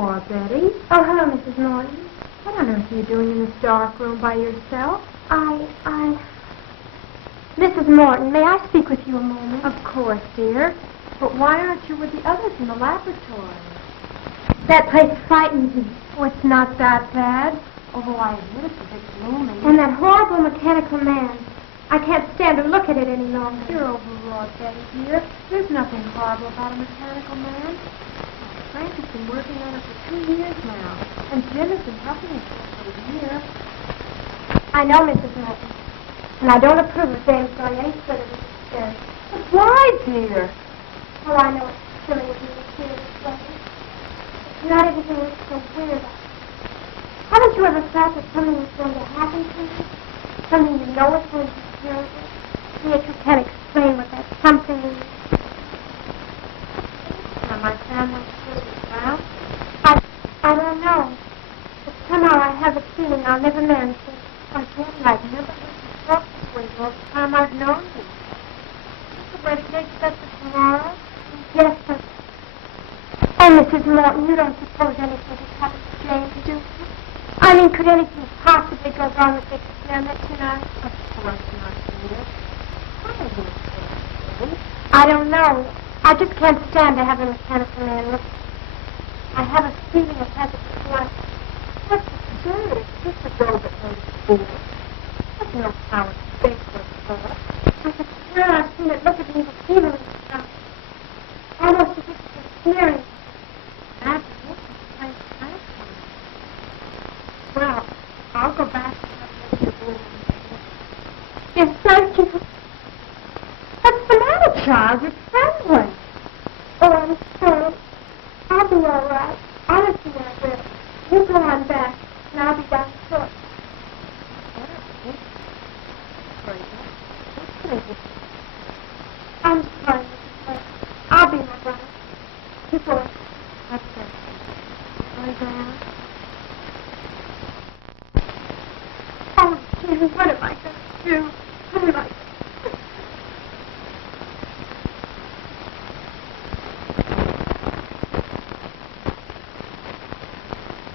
are, Betty. Oh, hello, Mrs. Morton. What on earth are you doing in this dark room by yourself? Mrs. Morton, may I speak with you a moment? Of course, dear. But why aren't you with the others in the laboratory? That place frightens me. Oh, it's not that bad. Although I admit it's a bit gloomy. And that horrible mechanical man. I can't stand to look at it any longer. You're overwrought, Betty, dear. There's nothing horrible about a mechanical man. Frank has been working on it for 2 years now. And Jim has been helping him for a year. I know, Mrs. Morton. And I don't approve of James going any further with this experiment. But why, dear? Oh, I know it's silly of you to feel this way. But not everything looks so weird. Haven't you ever felt that something is going to happen to you? Something you know is going to be terrible? Yet you can't explain what that something is. Are my family still around? I don't know. But somehow I have a feeling I'll never marry him. Why, Betty, I've never heard you talk this way all the time I've known you. Is the wedding day set for tomorrow? Yes, but... Oh, Mrs. Morton, you don't suppose anything has happened to James, do you? I mean, could anything possibly go wrong with the experiment tonight? Of course not, dear. What is it, Betty? I don't know. I just can't stand to have a mechanical man look. I have a feeling it has its life. What's absurd? It's just a girl that knows school. There's no power to think what's for. I could swear I've seen it look at me with evil in its eyes. Almost as if it was sneering. That's what the place has for. Well, I'll go back to the room. Yes, thank you. What's the matter, child? You're trembling. Oh, I'm sorry. I'll be all right. Honestly, I will. You go on back, and I'll be down short. I'm sorry, Mrs. Morton. I'll be my brother. You go in. That's it. Lie down. Oh, Jim, what am I going to do? What am I going to do?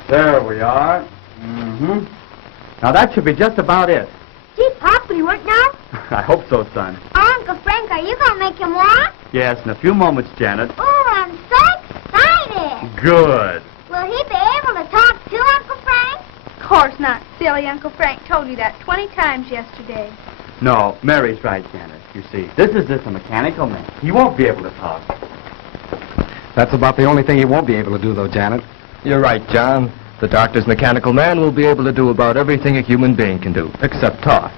There we are. Mm-hmm. Now that should be just about it. Gee, Pop, will you work now? I hope so, son. Oh, Uncle Frank, are you going to make him walk? Yes, in a few moments, Janet. Oh, I'm so excited. Good. Will he be able to talk too, Uncle Frank? Of course not. Silly Uncle Frank told you that 20 times yesterday. No, Mary's right, Janet. You see, this is just a mechanical man. He won't be able to talk. That's about the only thing he won't be able to do, though, Janet. You're right, John. The doctor's mechanical man will be able to do about everything a human being can do, except talk.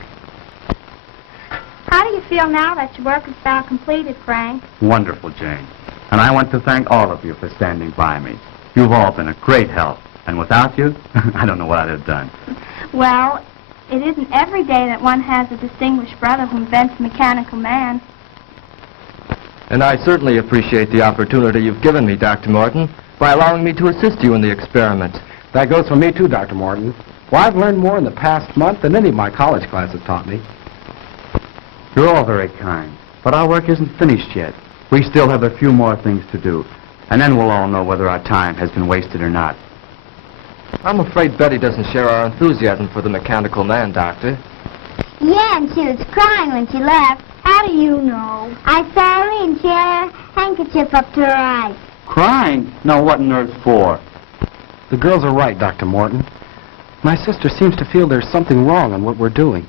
How do you feel now that your work is now completed, Frank? Wonderful, Jane. And I want to thank all of you for standing by me. You've all been a great help. And without you, I don't know what I'd have done. Well, it isn't every day that one has a distinguished brother who invents a mechanical man. And I certainly appreciate the opportunity you've given me, Dr. Morton, by allowing me to assist you in the experiment. That goes for me, too, Dr. Morton. Well, I've learned more in the past month than any of my college classes taught me. You're all very kind. But our work isn't finished yet. We still have a few more things to do. And then we'll all know whether our time has been wasted or not. I'm afraid Betty doesn't share our enthusiasm for the mechanical man, Doctor. Yeah, and she was crying when she left. How do you know? I saw her and she had her handkerchief up to her eyes. Crying? No, what on earth for? The girls are right, Dr. Morton. My sister seems to feel there's something wrong in what we're doing.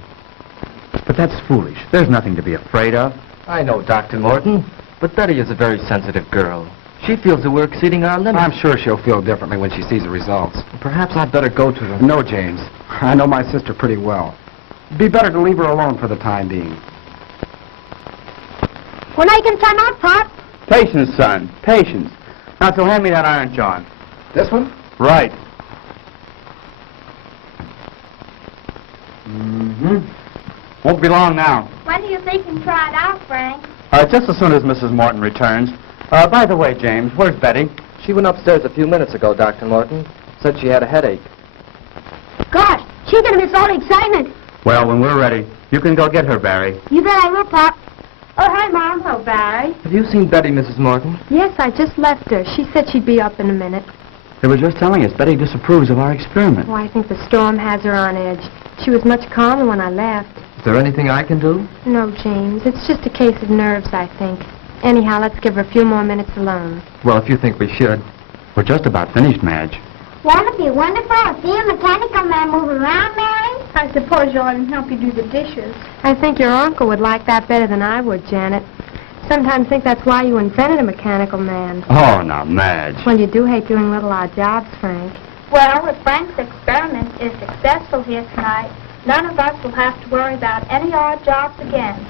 But that's foolish. There's nothing to be afraid of. I know, Dr. Morton, but Betty is a very sensitive girl. She feels that we're exceeding our limits. I'm sure she'll feel differently when she sees the results. Perhaps I'd better go to her. No, James. I know my sister pretty well. It'd be better to leave her alone for the time being. When are you going to time out, Pop? Patience, son. Patience. Now, so hand me that iron, John. This one? Right. Mm-hmm. Won't be long now. When do you think you can try it out, Frank? Just as soon as Mrs. Morton returns. By the way, James, where's Betty? She went upstairs a few minutes ago, Dr. Morton. Said she had a headache. Gosh, she's going to miss all the excitement. Well, when we're ready, you can go get her, Barry. You bet I will, Pop. Oh, hi, Mom. Hello, Barry. Have you seen Betty, Mrs. Morton? Yes, I just left her. She said she'd be up in a minute. They were just telling us Betty disapproves of our experiment. Oh, I think the storm has her on edge. She was much calmer when I left. Is there anything I can do? No, James. It's just a case of nerves, I think. Anyhow, let's give her a few more minutes alone. Well, if you think we should. We're just about finished, Madge. Won't it be wonderful to see a mechanical man move around, Mary? I suppose you'll let him help you do the dishes. I think your uncle would like that better than I would, Janet. Sometimes think that's why you invented a mechanical man. Oh, now, Madge. Well, you do hate doing little odd jobs, Frank. Well, if Frank's experiment is successful here tonight, none of us will have to worry about any odd jobs again.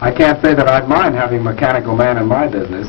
I can't say that I'd mind having a mechanical man in my business.